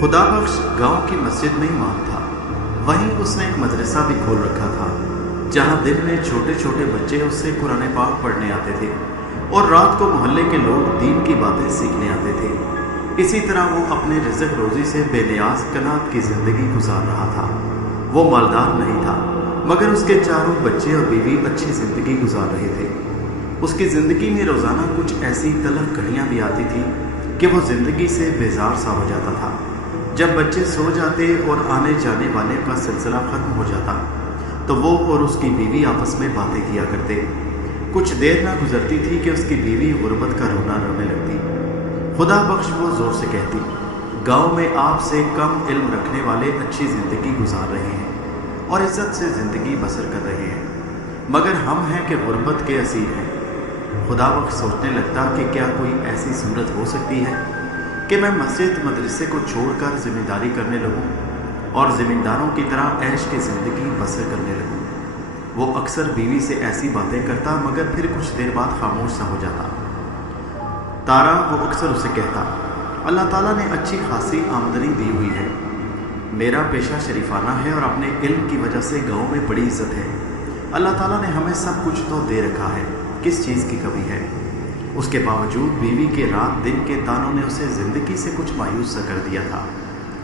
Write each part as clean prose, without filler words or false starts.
خدا بخش گاؤں کی مسجد میں امام تھا۔ وہیں اس نے ایک مدرسہ بھی کھول رکھا تھا جہاں دن میں چھوٹے چھوٹے بچے اس سے قرآن پاک پڑھنے آتے تھے اور رات کو محلے کے لوگ دین کی باتیں سیکھنے آتے تھے۔ اسی طرح وہ اپنے رزق روزی سے بے نیاز قناعت کی زندگی گزار رہا تھا۔ وہ مالدار نہیں تھا مگر اس کے چاروں بچے اور بیوی اچھی زندگی گزار رہے تھے۔ اس کی زندگی میں روزانہ کچھ ایسی تلخ گھڑیاں بھی آتی تھی کہ وہ زندگی سے بیزار سا ہو جاتا تھا۔ جب بچے سو جاتے اور آنے جانے والے کا سلسلہ ختم ہو جاتا تو وہ اور اس کی بیوی آپس میں باتیں کیا کرتے۔ کچھ دیر نہ گزرتی تھی کہ اس کی بیوی غربت کا رونا رونے لگتی۔ خدا بخش وہ زور سے کہتی، گاؤں میں آپ سے کم علم رکھنے والے اچھی زندگی گزار رہے ہیں اور عزت سے زندگی بسر کر رہے ہیں، مگر ہم ہیں کہ غربت کے اسیر ہیں۔ خدا بخش سوچنے لگتا کہ کیا کوئی ایسی صورت ہو سکتی ہے کہ میں مسجد مدرسے کو چھوڑ کر ذمہ داری کرنے لگوں اور زمینداروں کی طرح عیش کی زندگی بسر کرنے لگوں۔ وہ اکثر بیوی سے ایسی باتیں کرتا مگر پھر کچھ دیر بعد خاموش سا ہو جاتا۔ تارا، وہ اکثر اسے کہتا، اللہ تعالیٰ نے اچھی خاصی آمدنی دی ہوئی ہے، میرا پیشہ شریفانہ ہے اور اپنے علم کی وجہ سے گاؤں میں بڑی عزت ہے۔ اللہ تعالیٰ نے ہمیں سب کچھ تو دے رکھا ہے، کس چیز کی کمی ہے؟ اس کے باوجود بیوی کے رات دن کے تانوں نے اسے زندگی سے کچھ مایوس سا کر دیا تھا۔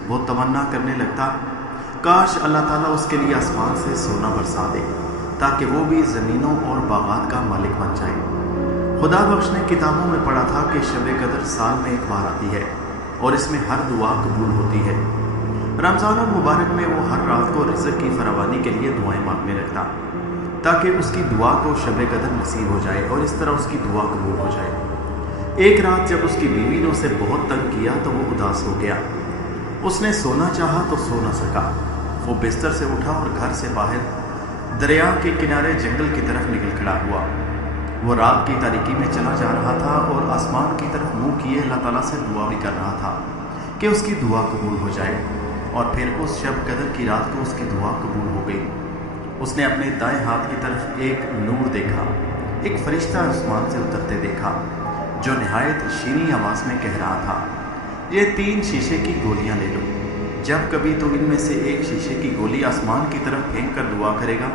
وہ تمنا کرنے لگتا، کاش اللہ تعالیٰ اس کے لیے آسمان سے سونا برسا دے تاکہ وہ بھی زمینوں اور باغات کا مالک بن جائے۔ خدا بخش نے کتابوں میں پڑھا تھا کہ شب قدر سال میں ایک بار آتی ہے اور اس میں ہر دعا قبول ہوتی ہے۔ رمضان المبارک میں وہ ہر رات کو رزق کی فراوانی کے لیے دعائیں مانگنے لگتا تاکہ اس کی دعا کو شب قدر نصیب ہو جائے اور اس طرح اس کی دعا قبول ہو جائے۔ ایک رات جب اس کی بیوی نے اسے بہت تنگ کیا تو وہ اداس ہو گیا۔ اس نے سونا چاہا تو سو نہ سکا۔ وہ بستر سے اٹھا اور گھر سے باہر دریا کے کنارے جنگل کی طرف نکل کھڑا ہوا۔ وہ رات کی تاریکی میں چلا جا رہا تھا اور آسمان کی طرف منہ کیے اللہ تعالیٰ سے دعا بھی کر رہا تھا کہ اس کی دعا قبول ہو جائے۔ اور پھر اس شب قدر کی رات کو اس کی دعا قبول ہو گئی۔ اس نے اپنے دائیں ہاتھ کی طرف ایک نور دیکھا، ایک فرشتہ آسمان سے اترتے دیکھا جو نہایت شیریں آواز میں کہہ رہا تھا، یہ 3 شیشے کی گولیاں لے لو، جب کبھی تو ان میں سے ایک شیشے کی گولی آسمان کی طرف پھینک کر دعا کرے گا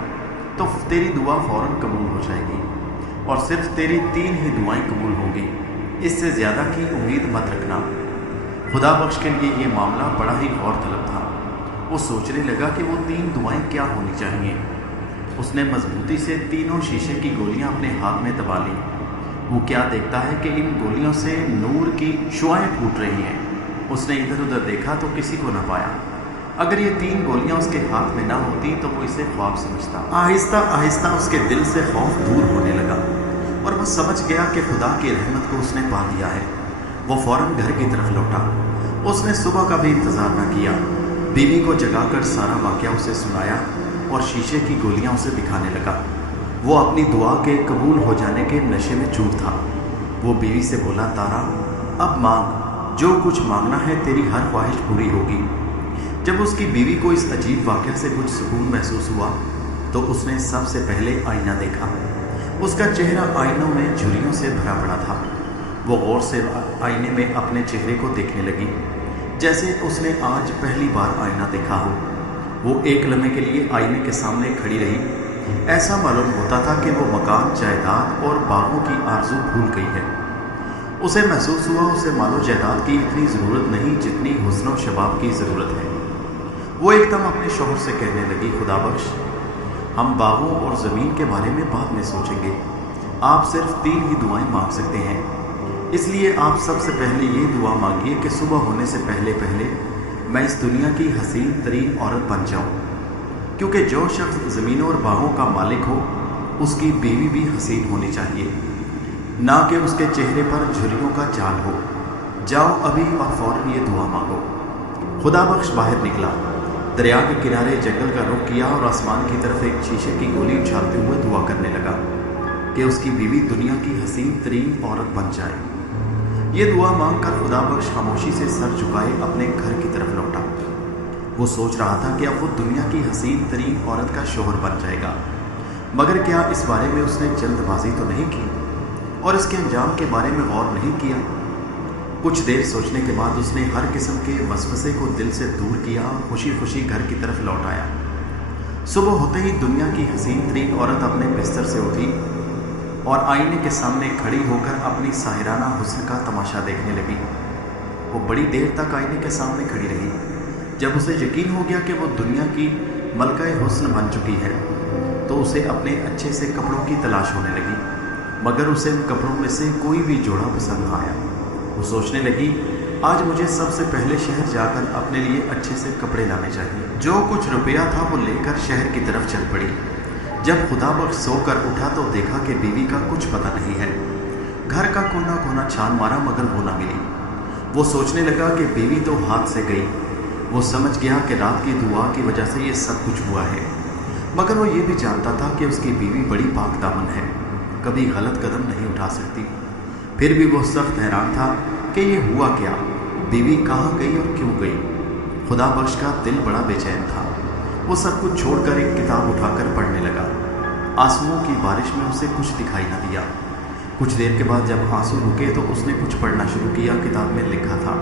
تو تیری دعا فوراً قبول ہو جائے گی اور صرف تیری 3 ہی دعائیں قبول ہوں گی، اس سے زیادہ کی امید مت رکھنا۔ خدا بخش کے لیے یہ معاملہ بڑا ہی غور طلب تھا۔ وہ سوچنے لگا کہ وہ 3 دعائیں کیا ہونی چاہیے۔ اس نے مضبوطی سے 3 شیشے کی گولیاں اپنے ہاتھ میں دبا لی۔ وہ کیا دیکھتا ہے کہ ان گولیوں سے نور کی شعاعیں پھوٹ رہی ہیں۔ اس نے ادھر ادھر دیکھا تو کسی کو نہ پایا۔ اگر یہ 3 گولیاں اس کے ہاتھ میں نہ ہوتی تو وہ اسے خواب سمجھتا۔ آہستہ آہستہ اس کے دل سے خوف دور ہونے لگا اور وہ سمجھ گیا کہ خدا کی رحمت کو اس نے پا لیا ہے۔ وہ فوراً گھر کی طرف لوٹا۔ اس نے صبح کا بھی انتظار نہ کیا، بیوی کو جگا کر سارا واقعہ اسے سنایا اور شیشے کی گولیاں اسے دکھانے لگا۔ وہ اپنی دعا کے قبول ہو جانے کے نشے میں چور تھا۔ وہ بیوی سے بولا، تارا اب مانگ، جو کچھ مانگنا ہے تیری ہر خواہش پوری ہوگی۔ جب اس کی بیوی کو اس عجیب واقعے سے کچھ سکون محسوس ہوا تو اس نے سب سے پہلے آئینہ دیکھا۔ اس کا چہرہ آئینوں میں جھریوں سے بھرا پڑا تھا۔ وہ غور سے آئینے میں اپنے چہرے کو دیکھنے لگی جیسے اس نے آج پہلی بار آئینہ دیکھا ہو۔ وہ ایک لمحے کے لیے آئینے کے سامنے کھڑی رہی۔ ایسا معلوم ہوتا تھا کہ وہ مکان، جائیداد اور باغوں کی آرزو بھول گئی ہے۔ اسے محسوس ہوا اسے مال و جائیداد کی اتنی ضرورت نہیں جتنی حسن و شباب کی ضرورت ہے۔ وہ ایک دم اپنے شوہر سے کہنے لگی، خدا بخش، ہم باغوں اور زمین کے بارے میں بعد میں سوچیں گے، آپ صرف 3 ہی دعائیں مانگ سکتے ہیں، اس لیے آپ سب سے پہلے یہ دعا مانگیے کہ صبح ہونے سے پہلے میں اس دنیا کی حسین ترین عورت بن جاؤں، کیونکہ جو شخص زمینوں اور باغوں کا مالک ہو اس کی بیوی بھی حسین ہونی چاہیے، نہ کہ اس کے چہرے پر جھریوں کا جال ہو۔ جاؤ ابھی اور فوراً یہ دعا مانگو۔ خدا بخش باہر نکلا، دریا کے کنارے جنگل کا رخ کیا اور آسمان کی طرف ایک شیشے کی گولی اچھالتے ہوئے دعا کرنے لگا کہ اس کی بیوی دنیا کی حسین ترین عورت بن جائے۔ یہ دعا مانگ کر خدا بخش خاموشی سے سر جھکائے اپنے گھر کی طرف لوٹا۔ وہ سوچ رہا تھا کہ اب وہ دنیا کی حسین ترین عورت کا شوہر بن جائے گا، مگر کیا اس بارے میں اس نے جلد بازی تو نہیں کی اور اس کے انجام کے بارے میں غور نہیں کیا؟ कुछ देर सोचने के बाद उसने हर किस्म के वसवसे को दिल से दूर किया और खुशी खुशी घर की तरफ लौट आया। सुबह होते ही दुनिया की हसीन तरीन औरत अपने बिस्तर से उठी और आईने के सामने खड़ी होकर अपनी साहिराना हुस्न का तमाशा देखने लगी। वो बड़ी देर तक आईने के सामने खड़ी रही। जब उसे यकीन हो गया कि वो दुनिया की मलका हुस्न बन चुकी है तो उसे अपने अच्छे से कपड़ों की तलाश होने लगी, मगर उसे उन कपड़ों में से कोई भी जोड़ा पसंद न आया। वो सोचने लगी, आज मुझे सबसे पहले शहर जाकर अपने लिए अच्छे से कपड़े लाने चाहिए। जो कुछ रुपया था वो लेकर शहर की तरफ चल पड़ी। जब खुदा बख्श सोकर उठा तो देखा कि बीवी का कुछ पता नहीं है। घर का कोना कोना छान मारा मगर वो ना मिली। वो सोचने लगा कि बीवी तो हाथ से गई। वो समझ गया कि रात की दुआ की वजह से ये सब कुछ हुआ है, मगर वो ये भी जानता था कि उसकी बीवी बड़ी पाक दामन है, कभी गलत कदम नहीं उठा सकती। फिर भी वो सख्त हैरान था कि ये हुआ क्या, बीवी कहाँ गई और क्यों गई। खुदा बख्श का दिल बड़ा बेचैन था। वो सब कुछ छोड़कर एक किताब उठाकर पढ़ने लगा। आंसुओं की बारिश में उसे कुछ दिखाई न दिया। कुछ देर के बाद जब आंसू रुके तो उसने कुछ पढ़ना शुरू किया। किताब में लिखा था,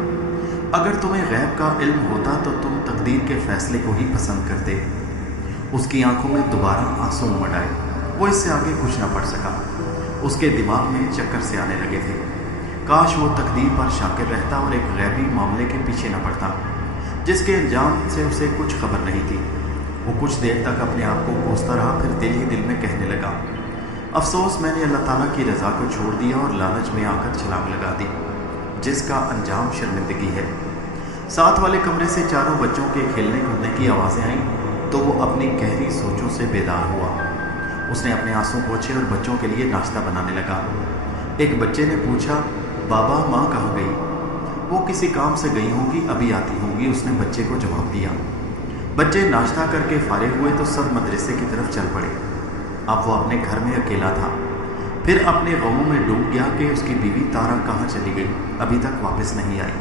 अगर तुम्हें गैब का इल्म होता तो तुम तकदीर के फैसले को ही पसंद करते। उसकी आंखों में दोबारा आंसू उमड़ आए। वो इससे आगे कुछ न पढ़ सका। उसके दिमाग में चक्कर से आने लगे थे। काश वो तकदीर पर शाकिर रहता और एक गैबी मामले के पीछे न पड़ता जिसके अंजाम से उसे कुछ खबर नहीं थी। वो कुछ देर तक अपने आप को कोसता रहा, फिर दिल ही दिल में कहने लगा, अफसोस मैंने अल्लाह ताला की रज़ा को छोड़ दिया और लालच में आकर छलांग लगा दी, जिसका अंजाम शर्मिंदगी है। साथ वाले कमरे से चारों बच्चों के खेलने कूदने की आवाज़ें आईं तो वो अपनी गहरी सोचों से बेदार हुआ। उसने अपने आंसू पोंछे और बच्चों के लिए नाश्ता बनाने लगा। एक बच्चे ने पूछा, बाबा माँ कहाँ गई? वो किसी काम से गई होगी, अभी आती होंगी, उसने बच्चे को जवाब दिया। बच्चे नाश्ता करके फारिग हुए तो सब मदरसे की तरफ चल पड़े। अब वो अपने घर में अकेला था। फिर अपने गमों में डूब गया कि उसकी बीवी तारा कहाँ चली गई, अभी तक वापस नहीं आई।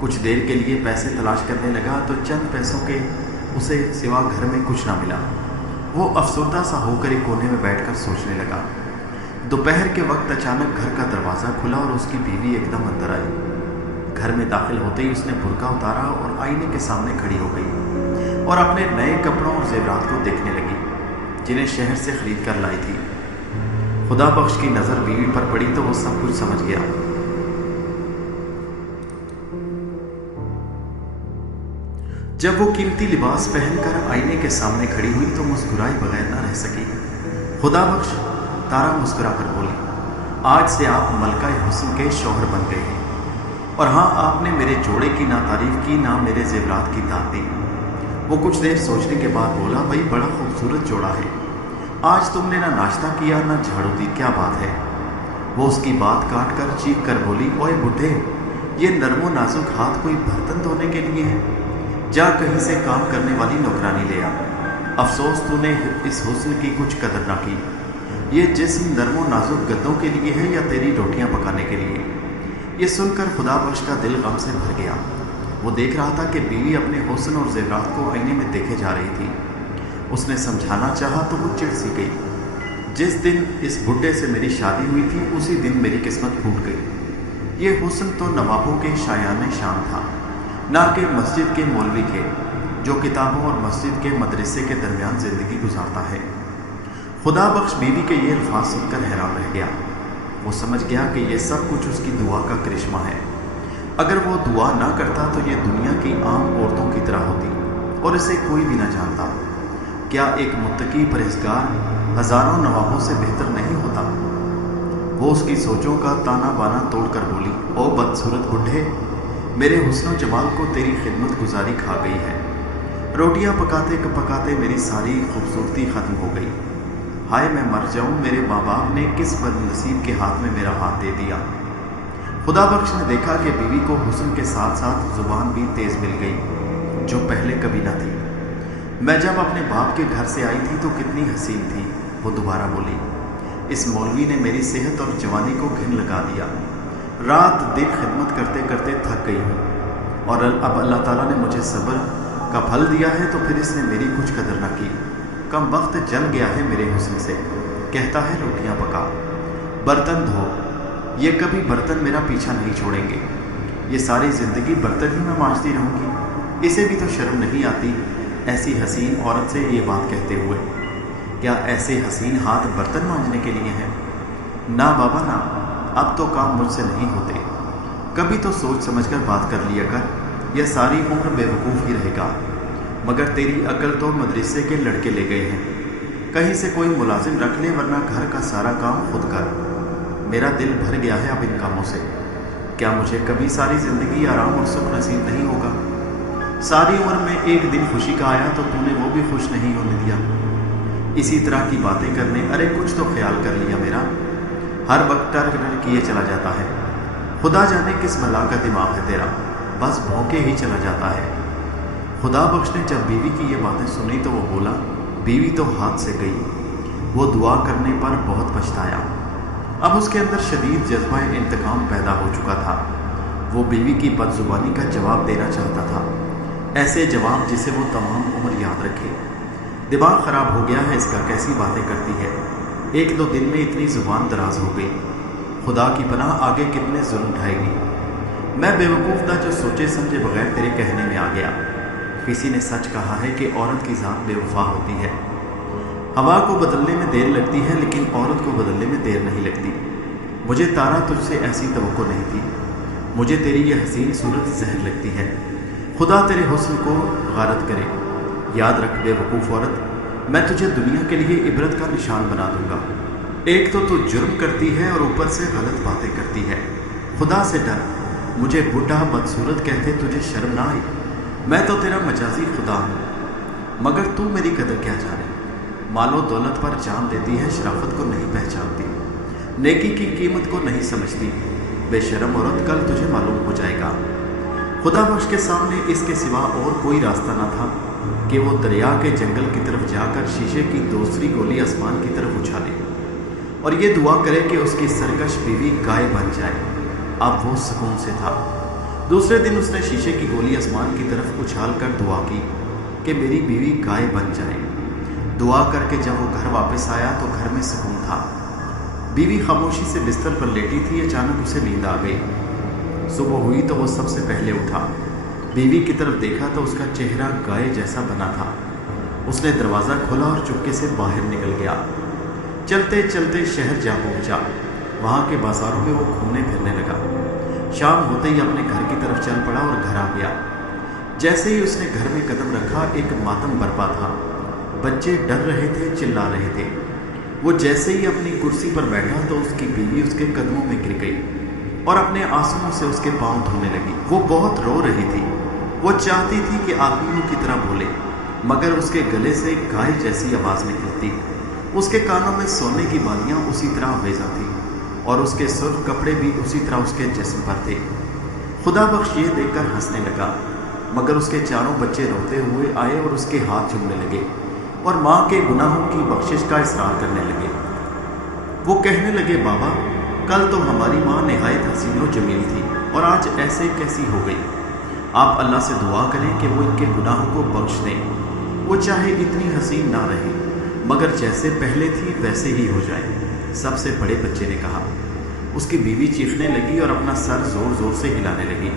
कुछ देर के लिए पैसे तलाश करने लगा तो चंद पैसों के उसे सिवा घर में कुछ ना मिला। वो अफसरदा सा होकर एक कोने में बैठकर सोचने लगा। दोपहर के वक्त अचानक घर का दरवाज़ा खुला और उसकी बीवी एकदम अंदर आई। घर में दाखिल होते ही उसने बुर्का उतारा और आईने के सामने खड़ी हो गई और अपने नए कपड़ों और जेवरात को देखने लगी जिन्हें शहर से खरीद कर लाई थी। खुदा बख्श की नज़र बीवी पर पड़ी तो वो सब कुछ समझ गया। जब वो कीमती लिबास पहनकर आईने के सामने खड़ी हुई तो मुस्कुराए बगैर ना रह सकी। खुदा बख्श, तारा मुस्कुरा कर बोली, आज से आप मलका हुस्न के शौहर बन गए हैं और हाँ, आपने मेरे जोड़े की ना तारीफ की ना मेरे जेवरात की दाद दी। वो कुछ देर सोचने के बाद बोला, भाई बड़ा खूबसूरत जोड़ा है, आज तुमने ना नाश्ता किया ना झाड़ू दी, क्या बात है? वो उसकी बात काट कर चीख कर बोली, ओए बुढ़े, ये नरमो नाजुक हाथ कोई बर्तन धोने के लिए है? जा कहीं से काम करने वाली नौकरानी ले आ। अफसोस तूने इस हुस्न की कुछ कदर ना की। ये जिस्म नरमो नाजुक गद्दों के लिए है या तेरी रोटियां पकाने के लिए? ये सुनकर खुदा बख्श का दिल गम से भर गया। वो देख रहा था कि बीवी अपने हुस्न और जेवरात को आईने में देखे जा रही थी। उसने समझाना चाहा तो वो चिढ़ सी गई। जिस दिन इस बुढ़े से मेरी शादी हुई थी उसी दिन मेरी किस्मत फूट गई। ये हुस्न तो नवाबों के शायान शान था, ना कि मस्जिद के मौलवी के जो किताबों और मस्जिद के मदरसे के दरमियान ज़िंदगी गुजारता है। खुदा बख्श बीवी के ये अल्फाज सुनकर हैरान रह गया। वो समझ गया कि ये सब कुछ उसकी दुआ का करिश्मा है। अगर वो दुआ ना करता तो ये दुनिया की आम औरतों की तरह होती और इसे कोई भी ना जानता। क्या एक मुत्तकी परहेज़गार हज़ारों नवाबों से बेहतर नहीं होता? वो उसकी सोचों का ताना बाना तोड़कर बोली, ओ बदसूरत बुढ़े, मेरे हुस्न जमाल को तेरी खिदमत गुजारी खा गई है। रोटियां पकाते पकाते मेरी सारी खूबसूरती ख़त्म हो गई। हाय मैं मर जाऊं, मेरे माँ बाप ने किस बदनसीब के हाथ में मेरा हाथ दे दिया। खुदा बख्श ने देखा कि बीवी को हुस्न के साथ साथ ज़ुबान भी तेज़ मिल गई जो पहले कभी ना थी। मैं जब अपने बाप के घर से आई थी तो कितनी हसीन थी, वो दोबारा बोली। इस मौलवी ने मेरी सेहत और जवानी को घिन लगा दिया। रात दिन खिदमत करते करते थक गई हूँ और अब अल्लाह ताला ने मुझे सब्र का फल दिया है तो फिर इसने मेरी कुछ कदर न की। कम वक्त जल गया है मेरे हुस्न से। कहता है रोटियां पका, बर्तन धो, ये कभी बर्तन मेरा पीछा नहीं छोड़ेंगे। ये सारी ज़िंदगी बर्तन ही मैं मांजती रहूँगी। इसे भी तो शर्म नहीं आती ऐसी हसीन औरत से ये बात कहते हुए। क्या ऐसे हसीन हाथ बर्तन मांजने के लिए हैं? ना बाबा ना, अब तो काम मुझसे नहीं होते। कभी तो सोच समझकर बात कर लिया कर, यह सारी उम्र बेवकूफ़ ही रहेगा। मगर तेरी अकल तो मदरसे के लड़के ले गए हैं। कहीं से कोई मुलाजिम रख ले, वरना घर का सारा काम खुद कर। मेरा दिल भर गया है अब इन कामों से। क्या मुझे कभी सारी ज़िंदगी आराम और सुख नसीब नहीं होगा? सारी उम्र में एक दिन खुशी का आया तो तूने वो भी खुश नहीं होने दिया। इसी तरह की बातें करने, अरे कुछ तो ख्याल कर लिया मेरा। हर वक्त टर किए चला जाता है। खुदा जाने किस भला का दिमाग है तेरा, बस भौंके ही चला जाता है। खुदा बख्श ने जब बीवी की ये बातें सुनी तो वो बोला, बीवी तो हाथ से गई। वो दुआ करने पर बहुत पछताया। अब उसके अंदर शदीद जज्बा इंतकाम पैदा हो चुका था। वो बीवी की बदजुबानी का जवाब देना चाहता था, ऐसे जवाब जिसे वो तमाम उम्र याद रखे। दिमाग ख़राब हो गया है इसका, कैसी बातें करती है। एक दो दिन में इतनी ज़ुबान दराज हो गई। खुदा की पनाह, आगे कितने जुल्म उठाएगी। मैं बेवकूफ़ था जो सोचे समझे बगैर तेरे कहने में आ गया। किसी ने सच कहा है कि औरत की ज़ात बेवफा होती है। हवा को बदलने में देर लगती है, लेकिन औरत को बदलने में देर नहीं लगती। मुझे तारा तुझसे ऐसी तवक्को नहीं थी। मुझे तेरी ये हसीन सूरत जहर लगती है। खुदा तेरे हुस्न को गारत करे। याद रख बेवकूफ़ औरत, मैं तुझे दुनिया के लिए इबरत का निशान बना दूंगा। एक तो तू जुर्म करती है और ऊपर से गलत बातें करती है। खुदा से डर। मुझे बुढ़ा बदसूरत कहते तुझे शर्म ना आई? मैं तो तेरा मजाजी खुदा हूँ, मगर तू मेरी कदर क्या जाने। मालो दौलत पर जान देती है, शराफत को नहीं पहचानती, नेकी की कीमत को नहीं समझती। बेशरम औरत, कल तुझे मालूम हो जाएगा। खुदा बख्श के सामने इसके सिवा और कोई रास्ता न था कि वो दरिया के जंगल की तरफ जाकर शीशे की दूसरी गोली आसमान की तरफ उछाले और ये दुआ करे कि उसकी सरकश बीवी गाय बन जाए। अब वो सुकून से था। दूसरे दिन उसने शीशे की गोली आसमान की तरफ उछाल कर दुआ की कि मेरी बीवी गाय बन जाए। दुआ करके जब वो घर वापस आया तो घर में सुकून था। बीवी खामोशी से बिस्तर पर लेटी थी। अचानक उसे नींद आ गई। सुबह हुई तो वो सबसे पहले उठा। बीवी की तरफ देखा तो उसका चेहरा गाय जैसा बना था। उसने दरवाज़ा खोला और चुपके से बाहर निकल गया। चलते चलते शहर जा पहुंचा। वहाँ के बाजारों में वो घूमने फिरने लगा। शाम होते ही अपने घर की तरफ चल पड़ा और घर आ गया। जैसे ही उसने घर में कदम रखा, एक मातम बरपा था। बच्चे डर रहे थे, चिल्ला रहे थे। वो जैसे ही अपनी कुर्सी पर बैठा तो उसकी बीवी उसके कदमों में गिर गई और अपने आंसुओं से उसके पांव धोने लगी। वो बहुत रो रही थी। वो चाहती थी कि आदमियों की तरह बोले, मगर उसके गले से गाय जैसी आवाज़ निकलती। उसके कानों में सोने की बालियां उसी तरह वेजा थी और उसके सुर्ख कपड़े भी उसी तरह उसके जिस्म पर थे। खुदा बख्श ये देखकर हंसने लगा, मगर उसके चारों बच्चे रोते हुए आए और उसके हाथ चूमने लगे और माँ के गुनाहों की बख्शिश का इसरार करने लगे। वो कहने लगे, बाबा कल तो हमारी माँ निहायत हसीन और जमील थी और आज ऐसे कैसी हो गई। आप अल्लाह से दुआ करें कि वो इनके गुनाहों को बख्श दें। वो चाहे इतनी हसीन ना रहे, मगर जैसे पहले थी वैसे ही हो जाए। सबसे बड़े बच्चे ने कहा। उसकी बीवी चीखने लगी और अपना सर ज़ोर ज़ोर से हिलाने लगी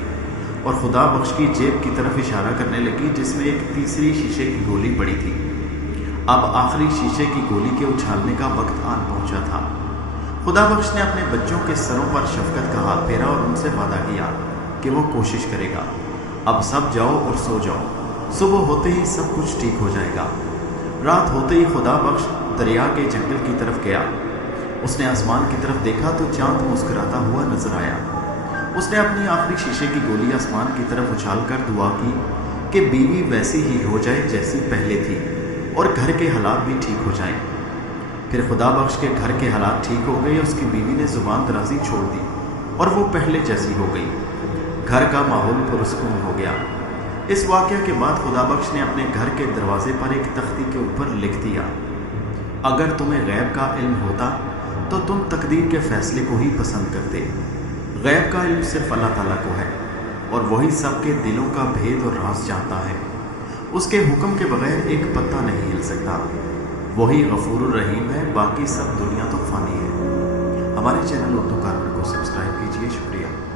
और खुदा बख्श की जेब की तरफ इशारा करने लगी, जिसमें एक तीसरी शीशे की गोली पड़ी थी। अब आखिरी शीशे की गोली के उछालने का वक्त आन पहुंचा था। खुदा बख्श ने अपने बच्चों के सरों पर शफकत का हाथ फेरा और उनसे वादा किया कि वो कोशिश करेगा। अब सब जाओ और सो जाओ, सुबह होते ही सब कुछ ठीक हो जाएगा। रात होते ही खुदा बख्श दरिया के जंगल की तरफ गया। उसने आसमान की तरफ देखा तो चांद मुस्कुराता हुआ नजर आया। उसने अपनी आखिरी शीशे की गोली आसमान की तरफ उछालकर दुआ की कि बीवी वैसी ही हो जाए जैसी पहले थी और घर के हालात भी ठीक हो जाएं। फिर खुदा बख्श के घर के हालात ठीक हो गए। उसकी बीवी ने जुबान दराजी छोड़ दी और वो पहले जैसी हो गई। घर का माहौल पुरसकून हो गया। इस वाक़या के बाद खुदा बख्श ने अपने घर के दरवाजे पर एक तख्ती के ऊपर लिख दिया, अगर तुम्हें गैब का इल्म होता तो तुम तकदीर के फैसले को ही पसंद करते। गैब का इल्म सिर्फ अल्लाह ताला को है और वही सबके दिलों का भेद और राज जानता है। उसके हुक्म के बगैर एक पत्ता नहीं हिल सकता। वही गफूरुर रहीम है, बाकी सब दुनिया तो फानी है। हमारे चैनल उर्दू कार्बन को सब्सक्राइब कीजिए। शुक्रिया।